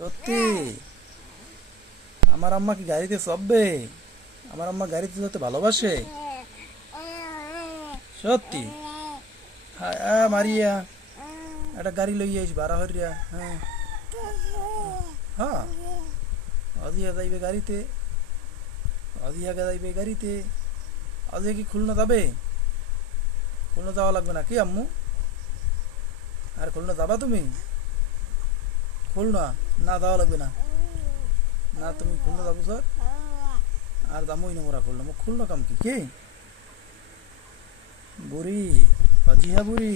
সত্যি? আমার আম্মা কি গাড়িতে চড়বে? আমার আম্মা গাড়িতে যেতে ভালোবাসে? সত্যি? হ্যাঁ মারিয়া, একটা গাড়ি লই আইস ভাড়া হরিয়া। হ্যাঁ হ্যাঁ, অজিয়া যাইবে গাড়িতে, অজিয়াকে যাইবে গাড়িতে। অজিয়া কি খুলনা যাবে? খুলনা যাওয়া লাগবে না কি আম্মু? আর খুলনা যাবা তুমি? খুলনা না যাওয়া লাগবে না। না তুমি খুলনা যাবো স্যার? আর যাবোই না মোরা খুলনা, খুলনা কাম কি কি বুড়ি? অজিহা বুড়ি।